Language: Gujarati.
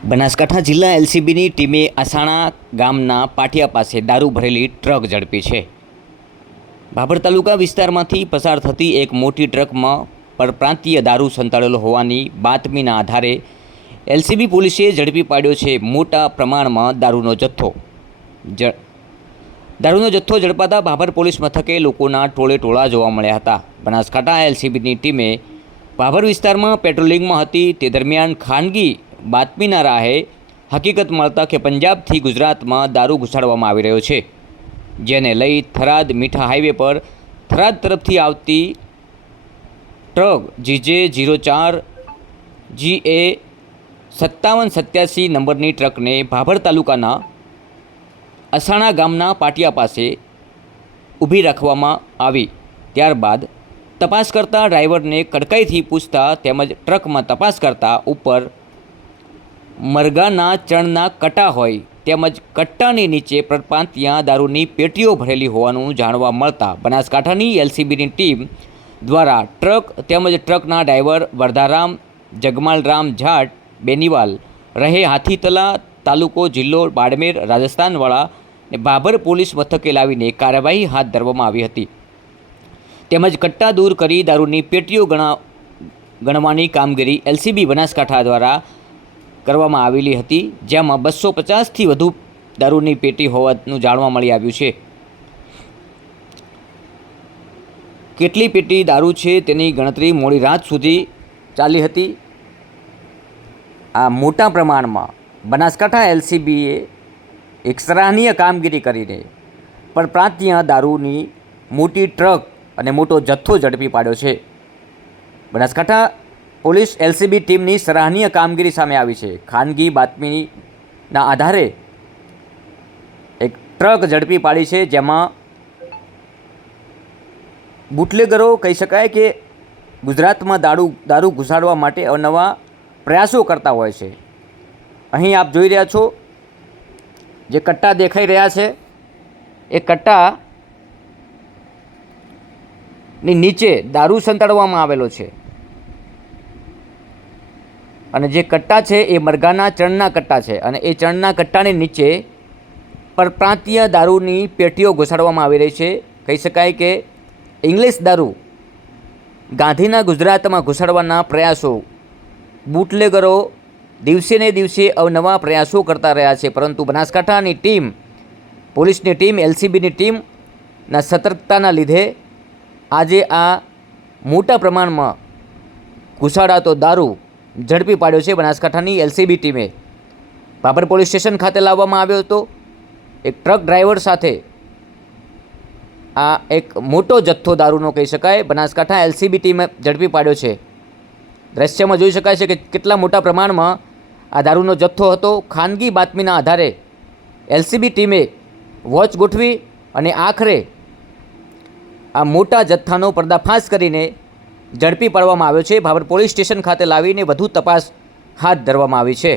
બનાસકાંઠા જિલ્લા એલસીબીની ટીમે અસાણા ગામના પાટિયા પાસે દારૂ ભરેલી ટ્રક ઝડપી છે। ભાભર તાલુકા વિસ્તારમાંથી પસાર થતી એક મોટી ટ્રકમાં પરપ્રાંતીય દારૂ સંતાડેલો હોવાની બાતમીના આધારે એલસીબી પોલીસે ઝડપી પાડ્યો છે। મોટા પ્રમાણમાં દારૂનો જથ્થો ઝડપાતા ભાભર પોલીસ મથકે લોકોના ટોળે ટોળા જોવા મળ્યા હતા। બનાસકાંઠા એલસીબીની ટીમે ભાભર વિસ્તારમાં પેટ્રોલિંગમાં હતી તે દરમિયાન ખાનગી બાતમીના રાહે હકીકત મળતા કે પંજાબથી ગુજરાતમાં દારૂ ઘુસાડવામાં આવી રહ્યો છે, જેને લઈ થરાદ મીઠા હાઈવે પર થરાદ તરફથી આવતી ટ્રક GJ04 GA 5787 નંબરની ટ્રકને ભાભર તાલુકાના અસાણા ગામના પાટિયા પાસે ઊભી રાખવામાં આવી। ત્યારબાદ તપાસ કરતા ડ્રાઈવરને કડકાઈથી પૂછતા તેમજ ટ્રકમાં તપાસ કરતા ઉપર મરઘાના ચણના કટ્ટા હોય તેમજ કટ્ટાની નીચે પરપ્રાંતીય દારૂની પેટીઓ ભરેલી હોવાનું જાણવા મળતા બનાસકાંઠાની એલસીબીની ટીમ દ્વારા ટ્રક તેમજ ટ્રકના ડ્રાઈવર વરદારામ જગમાલરામ જાટ બેનીવાલ રહે હાથીતલા તાલુકો જિલ્લો બાડમેર રાજસ્થાનવાળા ને ભાભર પોલીસ મથકે લાવીને કાર્યવાહી હાથ ધરવામાં આવી હતી। તેમજ કટ્ટા દૂર કરી દારૂની પેટીઓ ગણવાની કામગીરી એલસીબી બનાસકાંઠા દ્વારા કરવામાં આવેલી હતી, જેમાં 250થી વધુ દારૂની પેટી હોવાનું જાણવા મળી આવ્યું છે। કેટલી પેટી દારૂ છે તેની ગણતરી મોડી રાત સુધી ચાલી હતી। આ મોટા પ્રમાણમાં બનાસકાંઠા એલસીબીએ એક સરાહનીય કામગીરી કરીને પરપ્રાંતીય દારૂની મોટી ટ્રક અને મોટો જથ્થો ઝડપી પાડ્યો છે। બનાસકાંઠા પોલીસ એલસીબી ટીમની સરાહનીય કામગીરી સામે આવી છે। ખાનગી બાતમીના આધારે એક ટ્રક ઝડપી પાડી છે, જેમાં બુટલેગરો કહી શકાય કે ગુજરાતમાં દારૂ ઘુસાડવા માટે અવનવા પ્રયાસો કરતા હોય છે। અહીં આપ જોઈ રહ્યા છો જે કટ્ટા દેખાઈ રહ્યા છે એ કટ્ટાની નીચે દારૂ સંતાડવામાં આવેલો છે અને જે કટ્ટા છે એ મરઘાના ચણના કટ્ટા છે અને એ ચણના કટ્ટાની નીચે પરપ્રાંતીય દારૂની પેટીઓ ઘુસાડવામાં આવી રહી છે। કહી શકાય કે ઇંગ્લિશ દારૂ ગાંધીના ગુજરાતમાં ઘુસાડવાના પ્રયાસો બુટલેગરો દિવસે ને દિવસે અવનવા પ્રયાસો કરતા રહ્યા છે, પરંતુ બનાસકાંઠાની ટીમ, પોલીસની ટીમ, એલસીબીની ટીમના સતર્કતાના લીધે આજે આ મોટા પ્રમાણમાં ઘુસાડાતો દારૂ ઝડપી પાડ્યો છે। બનાસકાંઠાની એલસીબી ટીમે ભાભર પોલીસ સ્ટેશન ખાતે લાવવામાં આવ્યો હતો। એક ટ્રક ડ્રાઈવર સાથે આ એક મોટો જથ્થો દારૂનો કહી શકાય બનાસકાંઠા એલસીબી ટીમે ઝડપી પાડ્યો છે। દ્રશ્યમાં જોઈ શકાય છે કે કેટલા મોટા પ્રમાણમાં આ દારૂનો જથ્થો હતો। ખાનગી બાતમીના આધારે એલસીબી ટીમે વોચ ગોઠવી અને આખરે આ મોટા જથ્થાનો પર્દાફાશ કરીને ઝડપી પાડવામાં આવ્યો છે। ભાભર પોલીસ સ્ટેશન ખાતે લાવીને વધુ તપાસ હાથ ધરવામાં આવી છે।